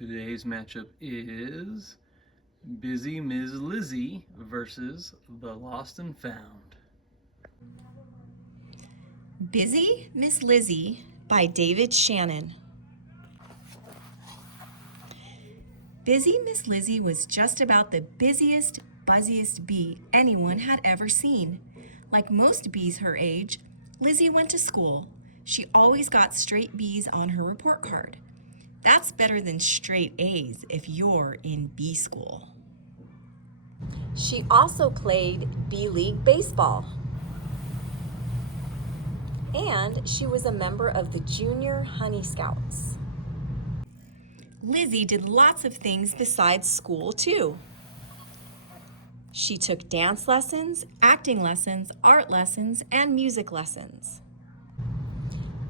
Today's matchup is Busy Ms. Lizzie versus The Lost and Found. Busy Miss Lizzie by David Shannon. Busy Miss Lizzie was just about the busiest, buzziest bee anyone had ever seen. Like most bees her age, Lizzie went to school. She always got straight B's on her report card. That's better than straight A's if you're in bee school. She also played Bee League baseball. And she was a member of the Junior Honey Scouts. Lizzie did lots of things besides school, too. She took dance lessons, acting lessons, art lessons, and music lessons.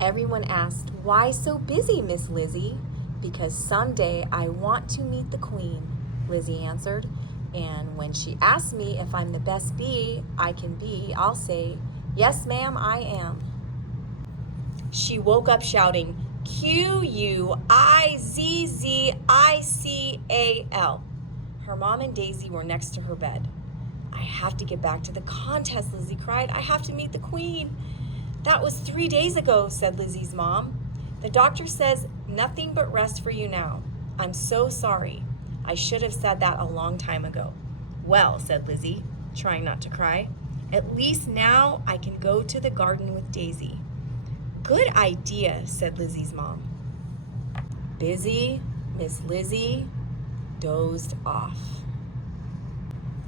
Everyone asked, "Why so busy, Miss Lizzie?" "Because someday I want to meet the Queen," Lizzie answered. "And when she asks me if I'm the best bee I can be, I'll say, 'Yes, ma'am, I am.'" She woke up shouting, "Quizziccal." Her mom and Daisy were next to her bed. "I have to get back to the contest," Lizzie cried. "I have to meet the Queen." "That was 3 days ago," said Lizzie's mom. "The doctor says nothing but rest for you now. I'm so sorry. I should have said that a long time ago." "Well," said Lizzie, trying not to cry, "at least now I can go to the garden with Daisy." "Good idea," said Lizzie's mom. Busy Miss Lizzie dozed off.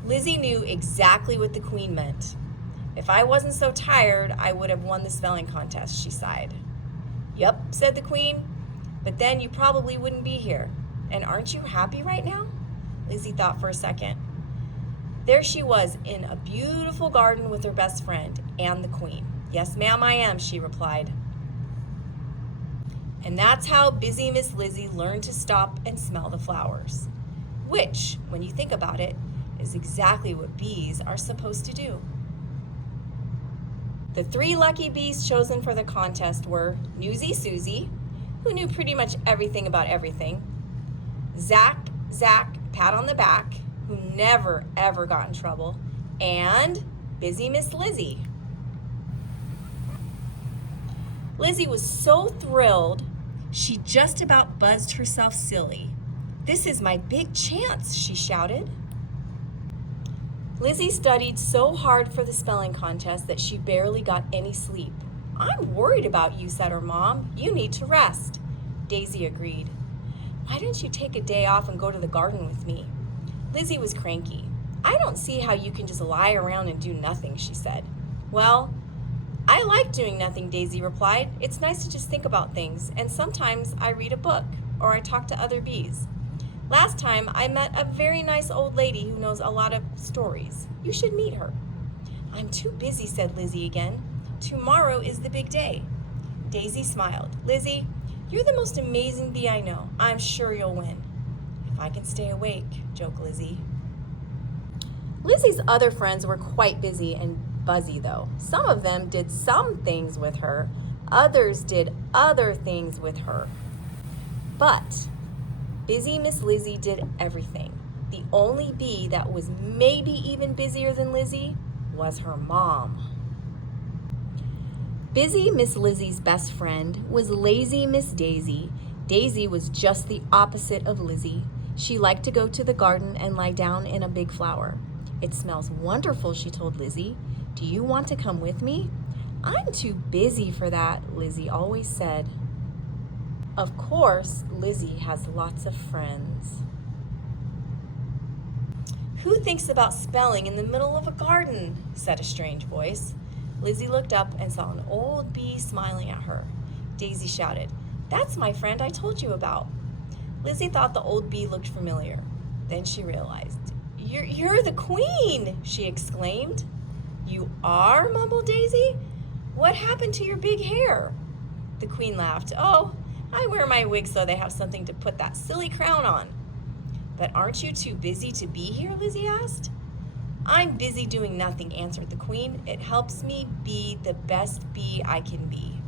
Lizzie knew exactly what the Queen meant. "If I wasn't so tired, I would have won the spelling contest," she sighed. "Yup," said the Queen, "but then you probably wouldn't be here. And aren't you happy right now?" Lizzie thought for a second. There she was in a beautiful garden with her best friend and the Queen. "Yes, ma'am, I am," she replied. And that's how Busy Miss Lizzie learned to stop and smell the flowers, which, when you think about it, is exactly what bees are supposed to do. The 3 lucky bees chosen for the contest were Newsy Susie, who knew pretty much everything about everything, Zach, pat on the back, who never ever got in trouble, and Busy Miss Lizzie. Lizzie was so thrilled, she just about buzzed herself silly. "This is my big chance," she shouted. Lizzie studied so hard for the spelling contest that she barely got any sleep. "I'm worried about you," said her mom. "You need to rest." Daisy agreed. "Why don't you take a day off and go to the garden with me?" Lizzie was cranky. "I don't see how you can just lie around and do nothing," she said. "Well, I like doing nothing," Daisy replied. "It's nice to just think about things, and sometimes I read a book or I talk to other bees. Last time I met a very nice old lady who knows a lot of stories. You should meet her." "I'm too busy," said Lizzie again. "Tomorrow is the big day." Daisy smiled. "Lizzie, you're the most amazing bee I know. I'm sure you'll win." "If I can stay awake," joked Lizzie. Lizzie's other friends were quite busy and buzzy, though. Some of them did some things with her, others did other things with her. But Busy Miss Lizzie did everything. The only bee that was maybe even busier than Lizzie was her mom. Busy Miss Lizzie's best friend was Lazy Miss Daisy. Daisy was just the opposite of Lizzie. She liked to go to the garden and lie down in a big flower. "It smells wonderful," she told Lizzie. "Do you want to come with me?" "I'm too busy for that," Lizzie always said. Of course, Lizzie has lots of friends. "Who thinks about spelling in the middle of a garden?" said a strange voice. Lizzie looked up and saw an old bee smiling at her. Daisy shouted, "That's my friend I told you about." Lizzie thought the old bee looked familiar. Then she realized. You're the Queen!" she exclaimed. "You are?" mumbled Daisy. "What happened to your big hair?" The Queen laughed. "Oh, I wear my wig so they have something to put that silly crown on." "But aren't you too busy to be here?" Lizzie asked. "I'm busy doing nothing," answered the Queen. "It helps me be the best bee I can be."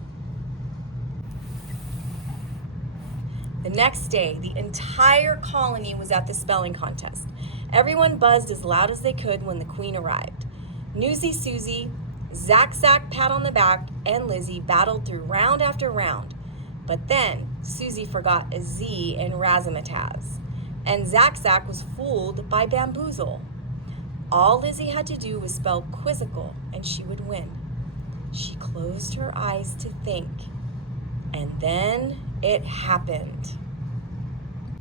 The next day, the entire colony was at the spelling contest. Everyone buzzed as loud as they could when the queen arrived. Newsy Susie, Zack Zack Pat on the Back, and Lizzie battled through round after round. But then Susie forgot a Z in razzmatazz, and Zack Zack was fooled by bamboozle. All Lizzie had to do was spell quizzical, and she would win. She closed her eyes to think, and then it happened.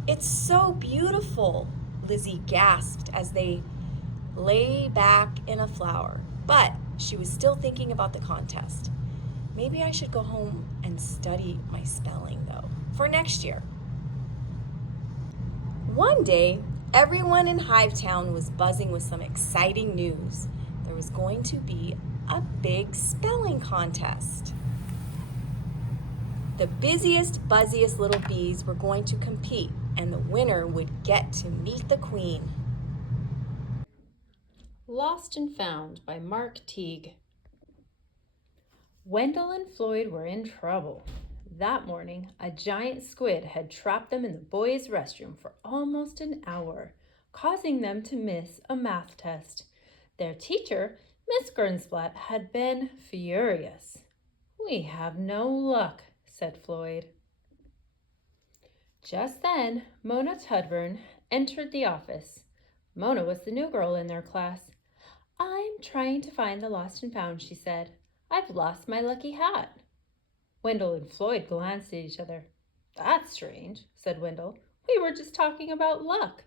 "It's so beautiful," Lizzie gasped as they lay back in a flower. But she was still thinking about the contest. Maybe I should go home and study my spelling, though, for next year. One day, everyone in Hivetown was buzzing with some exciting news. There was going to be a big spelling contest. The busiest, buzziest little bees were going to compete, and the winner would get to meet the queen. Lost and Found by Mark Teague. Wendell and Floyd were in trouble. That morning, a giant squid had trapped them in the boys' restroom for almost an hour, causing them to miss a math test. Their teacher, Miss Gernsplat, had been furious. "We have no luck," said Floyd. Just then, Mona Tudburn entered the office. Mona was the new girl in their class. "I'm trying to find the lost and found," she said. "I've lost my lucky hat." Wendell and Floyd glanced at each other. "That's strange," said Wendell. "We were just talking about luck."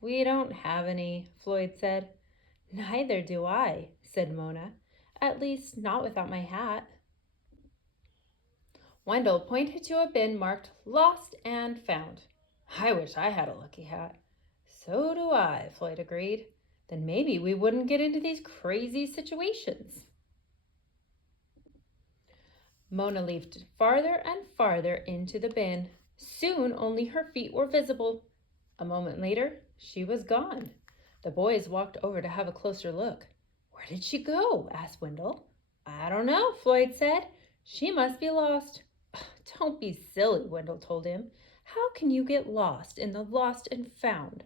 "We don't have any," Floyd said. "Neither do I," said Mona. "At least, not without my hat." Wendell pointed to a bin marked Lost and Found. "I wish I had a lucky hat." "So do I," Floyd agreed. "Then maybe we wouldn't get into these crazy situations." Mona leaped farther and farther into the bin. Soon only her feet were visible. A moment later, she was gone. The boys walked over to have a closer look. "Where did she go?" asked Wendell. "I don't know," Floyd said. "She must be lost." "Don't be silly," Wendell told him. "How can you get lost in the lost and found?"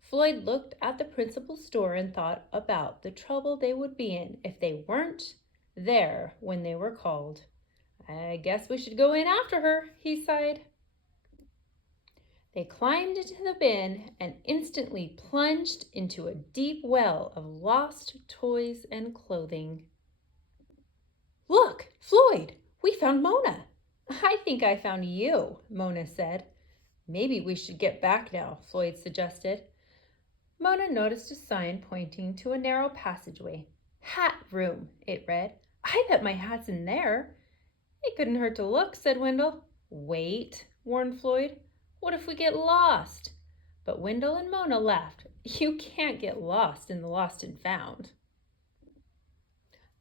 Floyd looked at the principal's store and thought about the trouble they would be in if they weren't there when they were called. "I guess we should go in after her," he sighed. They climbed into the bin and instantly plunged into a deep well of lost toys and clothing. "Look, Floyd, we found Mona." "I think I found you," Mona said. "Maybe we should get back now," Floyd suggested. Mona noticed a sign pointing to a narrow passageway. "Hat room," it read. "I bet my hat's in there." "It couldn't hurt to look," said Wendell. "Wait," warned Floyd. "What if we get lost?" But Wendell and Mona laughed. "You can't get lost in the lost and found."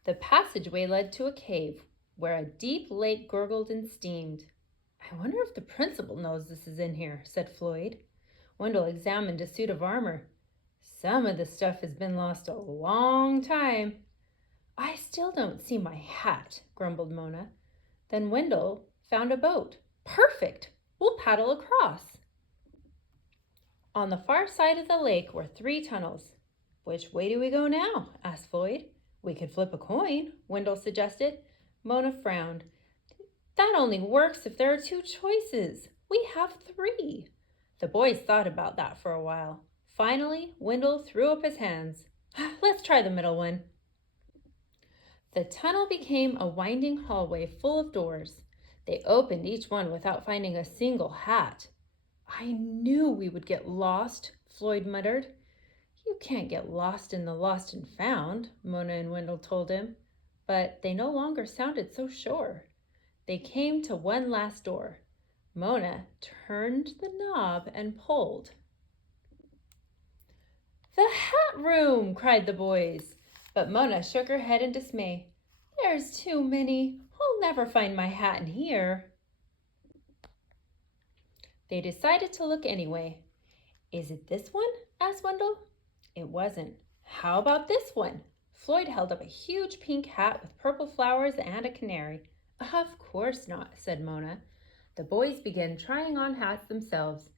The passageway led to a cave where a deep lake gurgled and steamed. "I wonder if the principal knows this is in here," said Floyd. Wendell examined a suit of armor. "Some of the stuff has been lost a long time." "I still don't see my hat," grumbled Mona. Then Wendell found a boat. "Perfect! We'll paddle across." On the far side of the lake were 3 tunnels. "Which way do we go now?" asked Floyd. "We could flip a coin," Wendell suggested. Mona frowned. "That only works if there are 2 choices. We have 3. The boys thought about that for a while. Finally, Wendell threw up his hands. "Let's try the middle one." The tunnel became a winding hallway full of doors. They opened each one without finding a single hat. "I knew we would get lost," Floyd muttered. "You can't get lost in the lost and found," Mona and Wendell told him. But they no longer sounded so sure. They came to one last door. Mona turned the knob and pulled. "The hat room!" cried the boys. But Mona shook her head in dismay. "There's too many. I'll never find my hat in here." They decided to look anyway. "Is it this one?" asked Wendell. It wasn't. "How about this one?" Floyd held up a huge pink hat with purple flowers and a canary. "Of course not," said Mona. The boys began trying on hats themselves.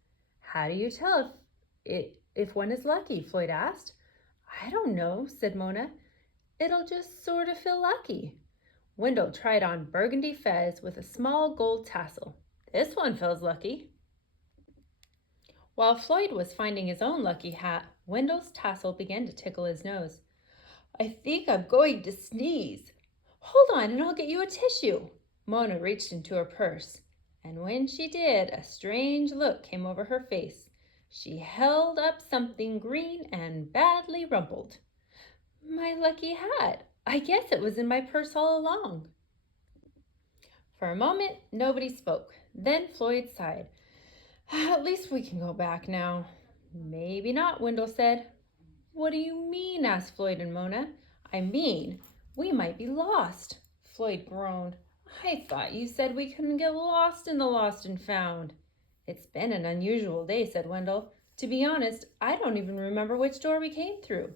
How do you tell if one is lucky? Floyd asked. I don't know, said Mona. It'll just sort of feel lucky. Wendell tried on burgundy fez with a small gold tassel. This one feels lucky. While Floyd was finding his own lucky hat, Wendell's tassel began to tickle his nose. I think I'm going to sneeze. Hold on and I'll get you a tissue. Mona reached into her purse, and when she did, a strange look came over her face. She held up something green and badly rumpled. My lucky hat. I guess it was in my purse all along. For a moment, nobody spoke. Then Floyd sighed. At least we can go back now. Maybe not, Wendell said. What do you mean? Asked Floyd and Mona. I mean, we might be lost. Floyd groaned. I thought you said we couldn't get lost in the lost and found. It's been an unusual day, said Wendell. To be honest, I don't even remember which door we came through.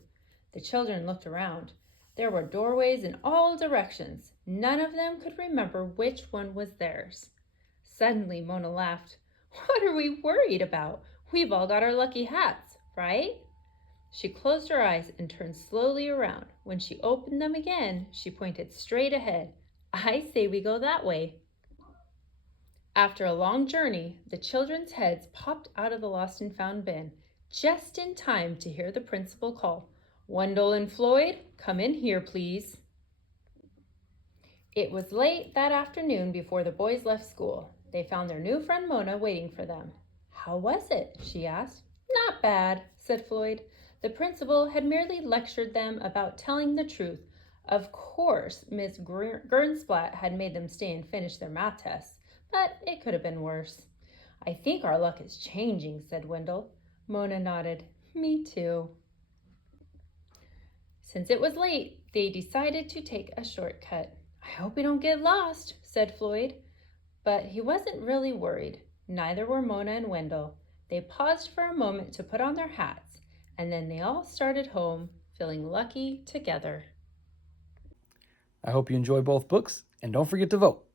The children looked around. There were doorways in all directions. None of them could remember which one was theirs. Suddenly, Mona laughed. What are we worried about? We've all got our lucky hats, right? She closed her eyes and turned slowly around. When she opened them again, she pointed straight ahead. I say we go that way. After a long journey, the children's heads popped out of the lost and found bin, just in time to hear the principal call, Wendell and Floyd, come in here, please. It was late that afternoon before the boys left school. They found their new friend Mona waiting for them. How was it? She asked. Not bad, said Floyd. The principal had merely lectured them about telling the truth. Of course, Miss Gernsplat had made them stay and finish their math tests, but it could have been worse. I think our luck is changing, said Wendell. Mona nodded. Me too. Since it was late, they decided to take a shortcut. I hope we don't get lost, said Floyd. But he wasn't really worried. Neither were Mona and Wendell. They paused for a moment to put on their hats, and then they all started home, feeling lucky together. I hope you enjoy both books, and don't forget to vote.